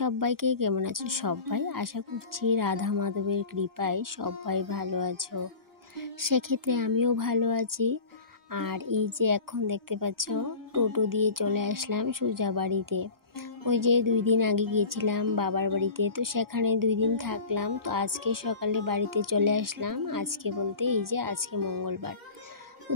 সবাইকে, কেমন আছো সবাই? আশা করছি রাধা মাধবের কৃপায় সবাই ভালো আছো। সেক্ষেত্রে আমিও ভালো আছি। আর এই যে এখন দেখতে পাচ্ছ, টোটো দিয়ে চলে আসলাম সোজা বাড়িতে। ওই যে 2 দিন আগে গিয়েছিলাম বাবার বাড়িতে, তো সেখানে 2 দিন থাকলাম। তো আজকে সকালে বাড়িতে চলে আসলাম। আজকে বলতে এই যে আজকে মঙ্গলবার।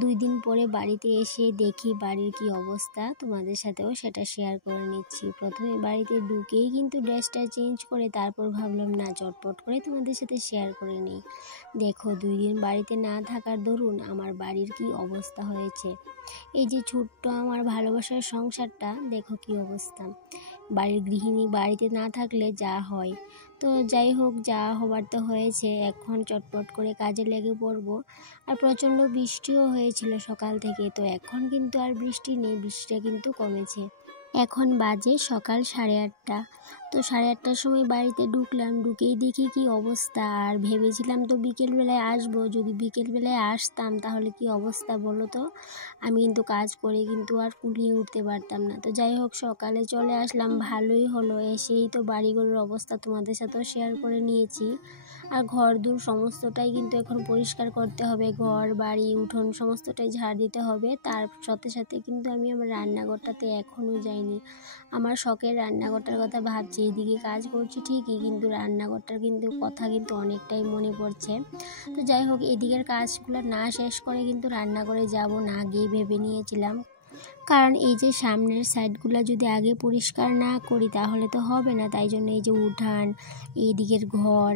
2 দিন পরে বাড়িতে এসে দেখি বাড়ির কি অবস্থা, তোমাদের সাথেও সেটা শেয়ার করে নিচ্ছি। প্রথমে বাড়িতে ঢুকেই কিন্তু ড্রেসটা চেঞ্জ করে তারপর ভাবলাম না চটপট করে তোমাদের সাথে শেয়ার করে নিই। দেখো 2 দিন বাড়িতে না থাকার দরুন আমার বাড়ির কি অবস্থা হয়েছে। এই যে ছোট্ট আমার ভালোবাসার সংসারটা, দেখো কি অবস্থা। বাড়ির গৃহিণী বাড়িতে না থাকলে যা হয়, তো যাই হোক, যা হবার তো হয়েছে। এখন চটপট করে কাজে লেগে পড়বো। আর প্রচণ্ড বৃষ্টিও হয়েছিল সকাল থেকে, তো এখন কিন্তু আর বৃষ্টি নেই, বৃষ্টিটা কিন্তু কমেছে। এখন বাজে সকাল 8:30। তো 8:30টার সময় বাড়িতে ঢুকলাম, ঢুকেই দেখি কি অবস্থা। আর ভেবেছিলাম তো বিকেলবেলায় আসবো, যদি বিকেলবেলায় আসতাম তাহলে কি অবস্থা বলো তো। আমি কিন্তু কাজ করে কিন্তু আর কুলিয়ে উঠতে পারতাম না। তো যাই হোক, সকালে চলে আসলাম, ভালোই হলো। এসেই তো বাড়িঘরের অবস্থা তোমাদের সাথেও শেয়ার করে নিয়েছি। আর ঘর দূর সমস্তটাই কিন্তু এখন পরিষ্কার করতে হবে, ঘর বাড়ি উঠোন সমস্তটাই ঝাড় দিতে হবে। তার সাথে সাথে কিন্তু আমি আমার রান্নাঘরটাতে এখনও যাইনি। আমার শখের রান্নাঘরটার কথা ভাবছি, এইদিকে কাজ করছি ঠিকই, কিন্তু রান্নাঘরটার কিন্তু কথা কিন্তু অনেকটাই মনে পড়ছে। তো যাই হোক, এদিকের কাজগুলো না শেষ করে কিন্তু রান্নাঘরে যাব না, গিয়ে ভেবে নিয়েছিলাম। কারণ এই যে সামনের সাইডগুলো যদি আগে পরিষ্কার না করি তাহলে তো হবে না। তাই জন্য এই যে উঠান, এই দিকের ঘর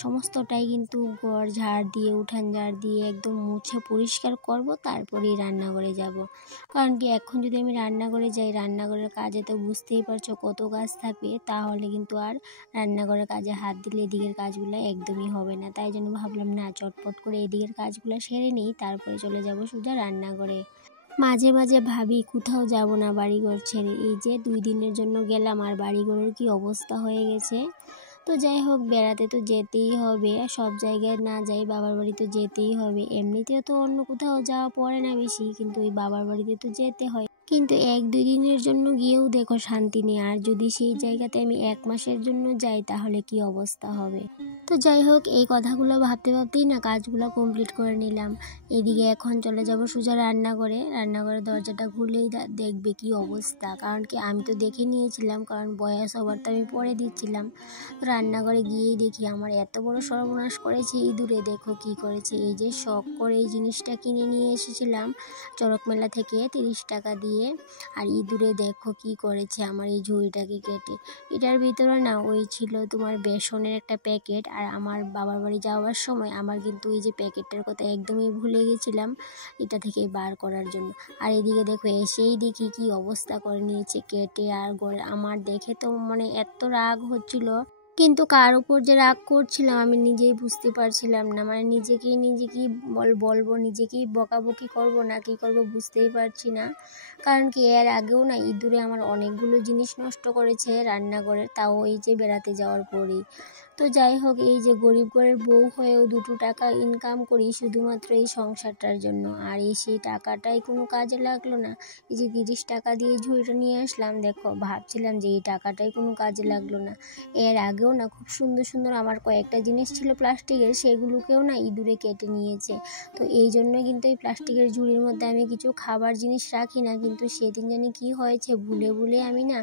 সমস্তটাই কিন্তু ঘর ঝাড় দিয়ে উঠান ঝাড় দিয়ে একদম মুছে পরিষ্কার করব, তারপরেই রান্নাঘরে যাব। কারণ কি, এখন যদি আমি রান্নাঘরে যাই, রান্নাঘরের কাজে তো বুঝতেই পারছো কত কাজ থাকবে, তাহলে কিন্তু আর রান্নাঘরের কাজে হাত দিলে এদিকের কাজগুলো একদমই হবে না। তাই জন্য ভাবলাম না চটপট করে এদিকের কাজগুলো সেরে নিই, তারপরে চলে যাব সোজা রান্নাঘরে। মাঝে মাঝে ভাবি কোথাও যাব না বাড়িঘর ছেড়ে। এই যে 2 দিনের জন্য গেলাম আর বাড়িঘরের কি অবস্থা হয়ে গেছে। তো যাই হোক, বেড়াতে তো যেতেই হবে, সব জায়গায় না যাই বাবার বাড়ি তো যেতেই হবে। এমনিতেও তো অন্য কোথাও যাওয়া পড়ে না বেশি, কিন্তু ওই বাবার বাড়িতে তো যেতে হয়। কিন্তু 1-2 দিনের জন্য গিয়েও দেখো শান্তি নেই। আর যদি সেই জায়গাতে আমি 1 মাসের জন্য যাই তাহলে কি অবস্থা হবে। তো যাই হোক, এই কথাগুলো ভাবতে ভাবতেই না কাজগুলো কমপ্লিট করে নিলাম। এদিকে এখন চলে যাব সোজা রান্নাঘরে। রান্নাঘরের দরজাটা খুলেই দেখবে কি অবস্থা। কারণ কি, আমি তো দেখে নিয়েছিলাম, কারণ বয়স ওভার তো আমি পরে দিচ্ছিলাম। রান্নাঘরে গিয়েই দেখি আমার এত বড় সর্বনাশ করেছে ইঁদুরে। দেখো কি করেছে। এই যে শখ করে এই জিনিসটা কিনে নিয়ে এসেছিলাম চড়ক মেলা থেকে 30 টাকা দিয়ে, আর ইঁদুরে দেখো কি করেছে আমার এই ঝুড়িটাকে কেটে। এটার ভিতরে না ওই ছিল তোমার বেসনের একটা প্যাকেট। আর আমার বাবার বাড়ি যাওয়ার সময় আমার কিন্তু এই যে প্যাকেটটার কথা একদমই ভুলে গেছিলাম এটা থেকে বার করার জন্য। আর এদিকে দেখো এসেই দেখি কি অবস্থা করে নিয়েছে কেটে আর গড়ে। আমার দেখে তো মানে এত রাগ হচ্ছিল, কিন্তু কার উপর যে রাগ করছিলাম আমি নিজেই বুঝতে পারছিলাম না। মানে নিজেকেই বলবো, নিজেকেই বকাবকি করব না কি করব বুঝতেই পারছি না। কারণ কি, এর আগেও না ইঁদুরে আমার অনেকগুলো জিনিস নষ্ট করেছে রান্নাঘরের, তাও এই যে বেড়াতে যাওয়ার পরেই। তো যাই হোক, এই যে গরিব ঘরের বউ হয়েও 2 টাকা ইনকাম করি শুধুমাত্র এই সংসারটার জন্য, আর এই সেই টাকাটাই কোনো কাজে লাগলো না। এই যে 30 টাকা দিয়ে ঝুড়িটা নিয়ে আসলাম, দেখো ভাবছিলাম যে এই টাকাটাই কোনো কাজে লাগলো না। এর আগেও না খুব সুন্দর সুন্দর আমার কয়েকটা জিনিস ছিল প্লাস্টিকের, সেগুলোকেও না ইঁদুরে কেটে নিয়েছে। তো এই জন্য কিন্তু এই প্লাস্টিকের ঝুড়ির মধ্যে আমি কিছু খাবার জিনিস রাখি না, কিন্তু সেদিন জানি কি হয়েছে, ভুলে আমি না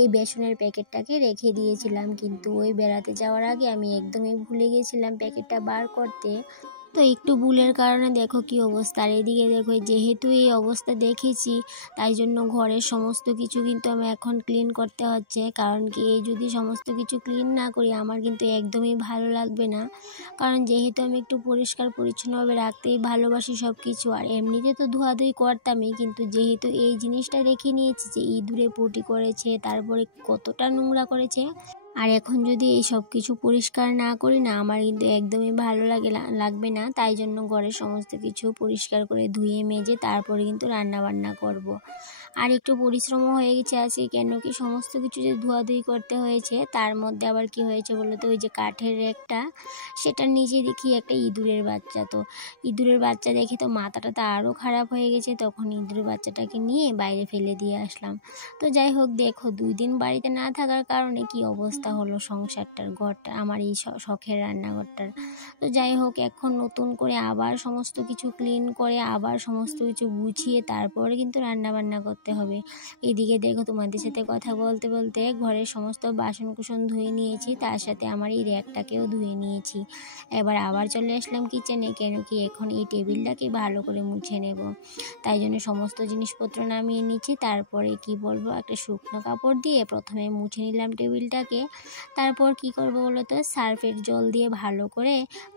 এই বেসনের প্যাকেটটাকে রেখে দিয়েছিলাম। কিন্তু ওই বেড়াতে যাওয়ার আগে আমি একদমই ভুলে গেছিলাম প্যাকেটটা বার করতে। তো একটু ভুলের কারণে দেখো কি অবস্থা। আর এদিকে দেখো, যেহেতু এই অবস্থা দেখেছি তাই জন্য ঘরের সমস্ত কিছু কিন্তু আমি এখন ক্লিন করতে হচ্ছে। কারণ কি, এই যদি সমস্ত কিছু ক্লিন না করি আমার কিন্তু একদমই ভালো লাগবে না। কারণ যেহেতু আমি একটু পরিষ্কার পরিচ্ছন্নভাবে রাখতেই ভালোবাসি সব কিছু, আর এমনিতে তো ধোয়াধুয়ি করতামই, কিন্তু যেহেতু এই জিনিসটা দেখে নিয়েছি যে ইঁদুরে পটি করেছে, তারপরে কতটা নোংরা করেছে, আর এখন যদি এই সব কিছু পরিষ্কার না করি না আমার কিন্তু একদমই ভালো লাগবে না। তাই জন্য ঘরের সমস্ত কিছু পরিষ্কার করে ধুয়ে মেজে তারপরে কিন্তু রান্না বান্না করব। আর একটু পরিশ্রমও হয়ে গেছে আজকে, কেন কি সমস্ত কিছু যে ধোয়াধুয়ি করতে হয়েছে। তার মধ্যে আবার কি হয়েছে বলো তো, ওই যে কাঠের রেকটা, সেটার নিচে দেখি একটা ইঁদুরের বাচ্চা। তো ইঁদুরের বাচ্চা দেখে তো মাথাটা তো আরও খারাপ হয়ে গেছে, তখন ইঁদুরের বাচ্চাটাকে নিয়ে বাইরে ফেলে দিয়ে আসলাম। তো যাই হোক, দেখো 2 দিন বাড়িতে না থাকার কারণে কি অবস্থা হলো সংসারটার, ঘরটা, আমার এই শখের রান্নাঘরটার। তো যাই হোক, এখন নতুন করে আবার সমস্ত কিছু ক্লিন করে আবার সমস্ত কিছু গুছিয়ে তারপরে কিন্তু রান্না বান্না করতে হবে। এদিকে দেখো, তোমাদের সাথে কথা বলতে বলতে ঘরের সমস্ত বাসন কুসন ধুয়ে নিয়েছি, তার সাথে আমার এই র্যাকটাকেও ধুয়ে নিয়েছি। এবার আবার চলে আসলাম কিচেনে, কেন কি এখন এই টেবিলটাকে ভালো করে মুছে নেব। তাই জন্য সমস্ত জিনিসপত্র নামিয়ে নিচ্ছি। তারপরে কি বলবো, একটা শুকনো কাপড় দিয়ে প্রথমে মুছে নিলাম টেবিলটাকে। তারপর কি করব বলো তো, সার্ফের জল দিয়ে ভালো করে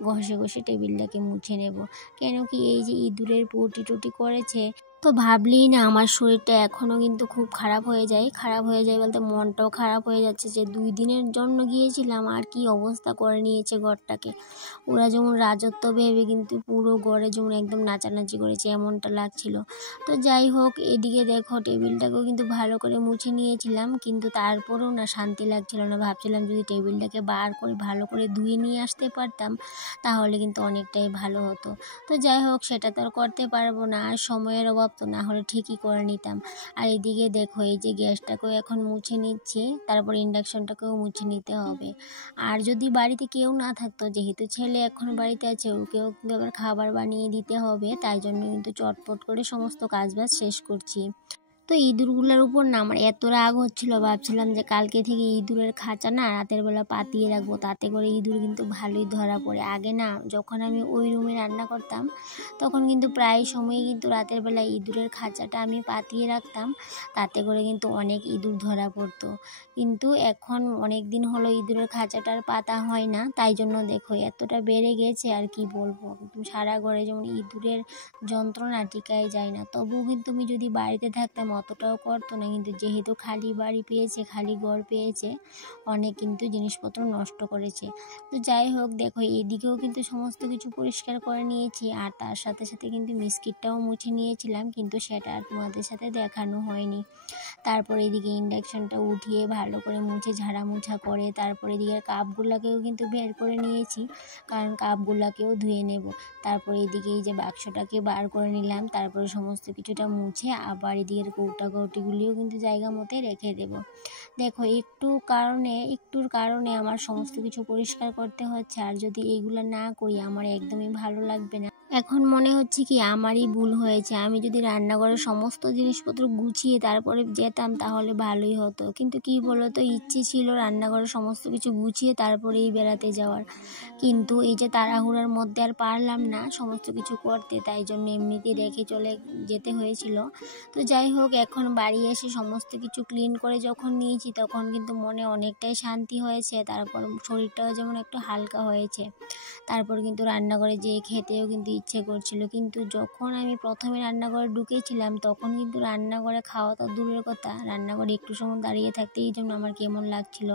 ঘষে ঘষে টেবিলটাকে মুছে নেব। কেন কি এই যে ইঁদুরের পটি টুটি করেছে, তো ভাবলেই না আমার শরীরটা এখনও কিন্তু খুব খারাপ হয়ে যায়। খারাপ হয়ে যায় বলতে মনটাও খারাপ হয়ে যাচ্ছে যে 2 দিনের জন্য গিয়েছিলাম আর কি অবস্থা করে নিয়েছে ঘরটাকে। ওরা যেমন রাজত্ব ভেবে কিন্তু পুরো ঘরে যেমন একদম নাচানাচি করেছে, এমনটা লাগছিল। তো যাই হোক, এদিকে দেখো টেবিলটাকেও কিন্তু ভালো করে মুছে নিয়েছিলাম, কিন্তু তারপরেও না শান্তি লাগছিল না। ভাবছিলাম যদি টেবিলটাকে বার করে ভালো করে ধুয়ে নিয়ে আসতে পারতাম তাহলে কিন্তু অনেকটাই ভালো হতো। তো যাই হোক, সেটা তো আর করতে পারবো না, আর সময়ের অভাব, তো না হলে ঠিকই করে নিতাম। আর এদিকে দেখো, এই যে গ্যাসটাকেও এখন মুছে নিচ্ছি, তারপর ইন্ডাকশনটাকেও মুছে নিতে হবে। আর যদি বাড়িতে কেউ না থাকতো, যেহেতু ছেলে এখন বাড়িতে আছে, ওকেও কিন্তু আবার খাবার বানিয়ে দিতে হবে, তাই জন্য কিন্তু চটপট করে সমস্ত কাজবাজ শেষ করছি। তো ইঁদুরগুলোর উপর না আমার এত রাগ হচ্ছিল, ভাবছিলাম যে কালকে থেকে ইঁদুরের খাঁচা না রাতের বেলা পাতিয়ে রাখবো, তাতে করে ইঁদুর কিন্তু ভালোই ধরা পড়ে। আগে না যখন আমি ওই রুমে রান্না করতাম তখন কিন্তু প্রায় সময়ই কিন্তু রাতের বেলা ইঁদুরের খাঁচাটা আমি পাতিয়ে রাখতাম, তাতে করে কিন্তু অনেক ইঁদুর ধরা পড়তো। কিন্তু এখন অনেক দিন হলো ইঁদুরের খাঁচাটা আর পাতা হয় না, তাই জন্য দেখো এতটা বেড়ে গেছে আর কি বলবো। সারা ঘরে যেমন ইঁদুরের যন্ত্রণা টিকাই যায় না। তবুও কিন্তু তুমি যদি বাড়িতে থাকতাম অতটাও করতো না, কিন্তু যেহেতু খালি বাড়ি পেয়েছে, খালি ঘর পেয়েছে, অনেক কিন্তু জিনিসপত্র নষ্ট করেছে। তো যাই হোক, দেখো এদিকেও কিন্তু সমস্ত কিছু পরিষ্কার করে নিয়েছি, আর তার সাথে সাথে কিন্তু বিস্কিটটাও মুছে নিয়েছিলাম, কিন্তু সেটা আর তোমাদের সাথে দেখানো হয়নি। তারপর এদিকে ইন্ডাকশনটা উঠিয়ে ভালো করে মুছে ঝাড়া মোছা করে তারপর এদিকে কাপগুলোকেও কিন্তু বের করে নিয়েছি, কারণ কাপগুলোকেও ধুয়ে নেব। তারপর এদিকে এই যে বাক্সটাকে বার করে নিলাম, তারপরে সমস্ত কিছুটা মুছে আবার এদিকের কৌটাগুলিও কিন্তু জায়গা মতো রেখে দেব। দেখো একটুর কারণে আমার সমস্ত কিছু পরিষ্কার করতে হচ্ছে, আর যদি এইগুলো না করি আমার একদমই ভালো লাগবে না। এখন মনে হচ্ছে কি আমারই ভুল হয়েছে, আমি যদি রান্নাঘরের সমস্ত জিনিসপত্র গুছিয়ে তারপরে যেতাম তাহলে ভালোই হতো। কিন্তু কি বলতো, ইচ্ছে ছিল রান্নাঘরের সমস্ত কিছু গুছিয়ে তারপরেই বেড়াতে যাওয়ার, কিন্তু এই যে তাড়াহুড়োর মধ্যে আর পারলাম না সমস্ত কিছু করতে, তাই জন্য এমনিতেই রেখে চলে যেতে হয়েছিল। তো যাই হোক, এখন বাড়ি এসে সমস্ত কিছু ক্লিন করে যখন নিয়েছি তখন কিন্তু মনে অনেকটাই শান্তি হয়েছে, তারপর শরীরটাও যেমন একটু হালকা হয়েছে। তারপর কিন্তু রান্নাঘরে যেয়ে খেতেও কিন্তু ইচ্ছে করছিল, কিন্তু যখন আমি প্রথমে রান্নাঘরে ঢুকেছিলাম তখন কিন্তু রান্নাঘরে খাওয়া তো দূরের কথা, রান্নাঘরে একটু সময় দাঁড়িয়ে থাকতেই যেন আমার কেমন লাগছিল।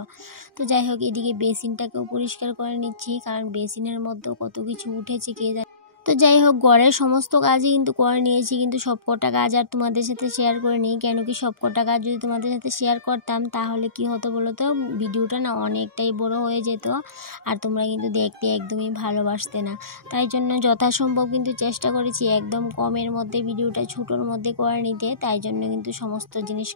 তো যাই হোক, এদিকে বেসিনটাকেও পরিষ্কার করে নিচ্ছি, কারণ বেসিনের মধ্যেও কত কিছু উঠেছে কে জানে। তো যাই হোক, ঘরের সমস্ত কাজই কিন্তু করে নিয়েছি, কিন্তু সব কটা কাজ আর তোমাদের সাথে শেয়ার করে নিই। কেন কি সব কটা কাজ যদি তোমাদের সাথে শেয়ার করতাম তাহলে কি হতো বলো তো, ভিডিওটা না অনেকটাই বড় হয়ে যেত, আর তোমরা কিন্তু দেখতে একদমই ভালোবাসতে না। তাই জন্য যথাসম্ভব কিন্তু চেষ্টা করেছি একদম কমের মধ্যে ভিডিওটা ছোটোর মধ্যে করে নিতে। তাই জন্য কিন্তু সমস্ত জিনিস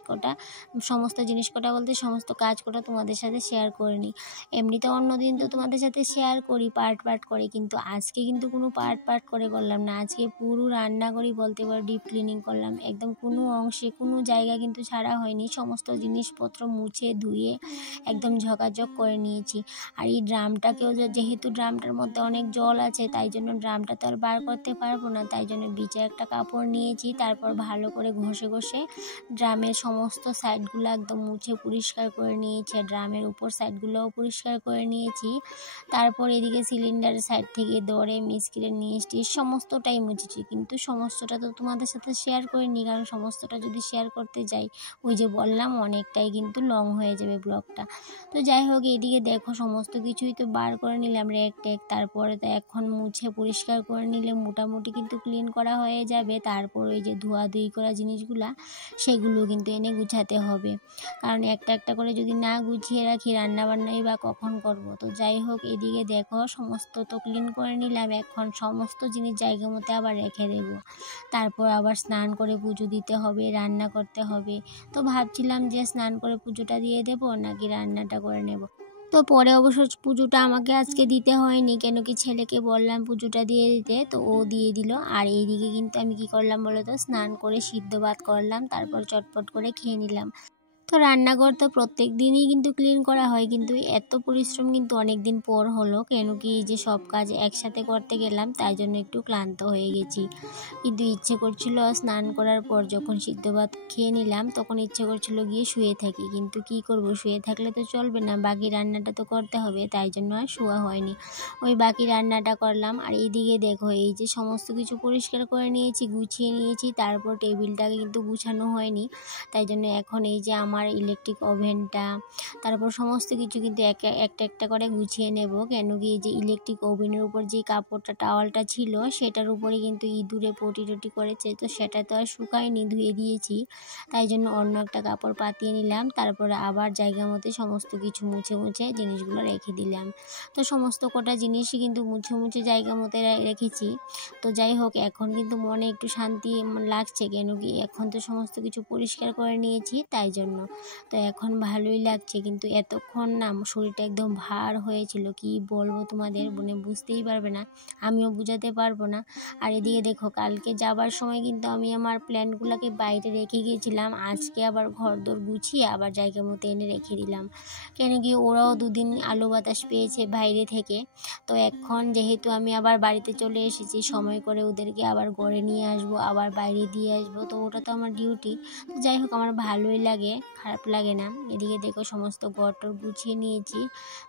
কটা বলতে সমস্ত কাজ কটা তোমাদের সাথে শেয়ার করে নিই। এমনিতে অন্যদিন তো তোমাদের সাথে শেয়ার করি পার্ট করে, কিন্তু আজকে কিন্তু কোনো পার্ট করে করলাম না। আজকে পুরো রান্নাঘরই বলতে পারো ডিপ ক্লিনিং করলাম, একদম কোনো অংশে কোনো জায়গা কিন্তু ছাড়া হয়নি, সমস্ত জিনিসপত্র মুছে ধুয়ে একদম ঝকাঝক করে নিয়েছি। আর এই ড্রামটাকেও যেহেতু ড্রামটার মধ্যে অনেক জল আছে, তাই জন্য ড্রামটা তো আর বার করতে পারবো না, তাই জন্য বিচে একটা কাপড় নিয়েছি, তারপর ভালো করে ঘষে ড্রামের সমস্ত সাইডগুলো একদম মুছে পরিষ্কার করে নিয়েছি, আর ড্রামের উপর সাইডগুলোও পরিষ্কার করে নিয়েছি। তারপর এদিকে সিলিন্ডারের সাইড থেকে ধরে মিস্ত্রির নিচ স্টিচ সমস্তটাই মুছেছি, কিন্তু সমস্তটা তো তোমাদের সাথে শেয়ার করিনি, কারণ সমস্তটা যদি শেয়ার করতে যাই ওই যে বললাম অনেকটাই কিন্তু লং হয়ে যাবে ব্লগটা। তো যাই হোক, এদিকে দেখো সমস্ত কিছুই তো বার করে নিলাম রেক টেক, তারপরে তো এখন মুছে পরিষ্কার করে নিলে মোটামুটি কিন্তু ক্লিন করা হয়ে যাবে। তারপর ওই যে ধোয়াধুয়ি করা জিনিসগুলা সেগুলো কিন্তু এনে গুছাতে হবে, কারণ একটা একটা করে যদি না গুছিয়ে রাখি রান্নাবান্নাই বা কখন করব। তো যাই হোক, এদিকে দেখো সমস্ত তো ক্লিন করে নিলাম, এখন সমস্ত জিনিস জায়গা মতো আবার রেখে দেবো। তারপর আবার স্নান করে পুজো দিতে হবে, রান্না করতে হবে। তো ভাবছিলাম যে স্নান করে পুজোটা দিয়ে দেবো নাকি রান্নাটা করে নেব। তো পরে অবশ্য পুজোটা আমাকে আজকে দিতে হয়নি, কেন কি ছেলেকে বললাম পুজোটা দিয়ে দিতে, তো ও দিয়ে দিল। আর এইদিকে কিন্তু আমি কি করলাম বলো তো, স্নান করে সিদ্ধ ভাত করলাম, তারপর চটপট করে খেয়ে নিলাম। তো রান্নাঘর তো প্রত্যেক দিনই কিন্তু ক্লিন করা হয়, কিন্তু এত পরিশ্রম কিন্তু অনেক দিন পর হলো, কেন কি যে সব কাজ একসাথে করতে গেলাম তাই জন্য একটু ক্লান্ত হয়ে গেছি। কিন্তু ইচ্ছে করছিল স্নান করার পর যখন সিদ্ধ ভাত খেয়ে নিলাম তখন ইচ্ছে করছিল গিয়ে শুয়ে থাকি, কিন্তু কি করব, শুয়ে থাকলে তো চলবে না, বাকি রান্নাটা তো করতে হবে, তাই জন্য আর শোয়া হয়নি। ওই বাকি রান্নাটা করলাম। আর এইদিকে দেখো এই যে সমস্ত কিছু পরিষ্কার করে নিয়েছি, গুছিয়ে নিয়েছি, তারপর টেবিলটাকে কিন্তু গুছানো হয়নি, তাই জন্য এখন এই যে আমার ইলেকট্রিক ওভেনটা, তারপর সমস্ত কিছু কিন্তু একটা একটা করে গুছিয়ে নেব, কেন কি এই যে ইলেকট্রিক ওভেনের উপর যে কাপড়টা টাওয়ালটা ছিল সেটার উপরে কিন্তু ইঁদুরে পটি টটি করেছে, তো সেটা তো আর শুকায়নি, ধুয়ে দিয়েছি, তাই জন্য অন্য একটা কাপড় পাতিয়ে নিলাম। তারপরে আবার জায়গা মতো সমস্ত কিছু মুছে মুছে জিনিসগুলো রেখে দিলাম। তো সমস্ত কটা জিনিসই কিন্তু মুছে মুছে জায়গা মতো রেখেছি। তো যাই হোক, এখন কিন্তু মনে একটু শান্তি লাগছে, কেন কি এখন তো সমস্ত কিছু পরিষ্কার করে নিয়েছি তাই জন্য। তো এখন ভালোই লাগছে, কিন্তু এতক্ষণ না শরীরটা একদম ভার হয়েছিল, কি বলবো তোমাদের, বুঝতেই পারবে না, আমিও বুঝাতে পারবো না। আর এদিকে দেখো কালকে যাবার সময় কিন্তু আমি আমার প্ল্যানগুলোকে বাইরে রেখে গিয়েছিলাম, আজকে আবার ঘরদোর গুছিয়ে আবার জায়গা মতো এনে রেখে দিলাম, কেন কি ওরাও দুদিন আলো বাতাস পেয়েছে বাইরে থেকে। তো এখন যেহেতু আমি আবার বাড়িতে চলে এসেছি, সময় করে ওদেরকে আবার ঘরে নিয়ে আসবো, আবার বাইরে দিয়ে আসবো, তো ওটা তো আমার ডিউটি। তো যাই হোক, আমার ভালোই লাগে, খারাপ লাগে না। এদিকে দেখো সমস্ত ঘরটর গুছিয়ে নিয়েছি।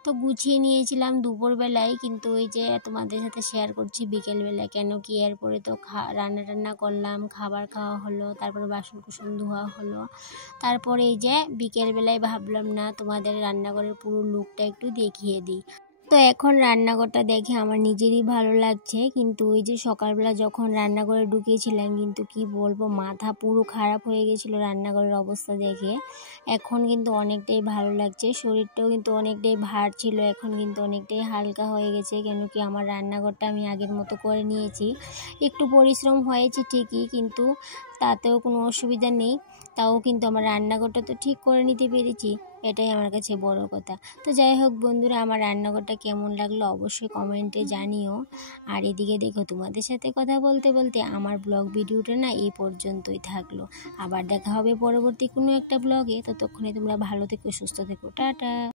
তো গুছিয়ে নিয়েছিলাম দুপুরবেলায়, কিন্তু ওই যে তোমাদের সাথে শেয়ার করছি বিকেলবেলায়, কেন কি এরপরে তো রান্না টান্না করলাম, খাবার খাওয়া হলো, তারপরে বাসন কুসন ধোয়া হলো, তারপরে এই যে বিকেলবেলায় ভাবলাম না তোমাদের রান্নাঘরের পুরো লুকটা একটু দেখিয়ে দিই। তো এখন রান্নাঘরটা দেখে আমার নিজেরই ভালো লাগছে, কিন্তু ওই যে সকালবেলা যখন রান্নাঘরে ঢুকেছিলাম কিন্তু কি বলবো, মাথা পুরো খারাপ হয়ে গেছিলো রান্নাঘরের অবস্থা দেখে। এখন কিন্তু অনেকটাই ভালো লাগছে, শরীরটাও কিন্তু অনেকটাই ভার ছিল, এখন কিন্তু অনেকটাই হালকা হয়ে গেছে, কেন কি আমার রান্নাঘরটা আমি আগের মতো করে নিয়েছি। একটু পরিশ্রম হয়েছে ঠিকই, কিন্তু তাতেও কোনো অসুবিধা নেই, তাও কিন্তু আমার রান্নাঘরটা তো ঠিক করে নিতে পেরেছি, এটাই আমার কাছে বড় কথা। তো যাই হোক বন্ধুরা, আমার রান্নাঘরটা কেমন লাগলো অবশ্যই কমেন্টে জানিও। আর এদিকে দেখো তোমাদের সাথে কথা বলতে বলতে আমার ব্লগ ভিডিওটা না এই পর্যন্তই থাকলো, আবার দেখা হবে পরবর্তী কোনো একটা ব্লগে। ততক্ষণে তোমরা ভালো থেকো, সুস্থ থেকো, টাটা।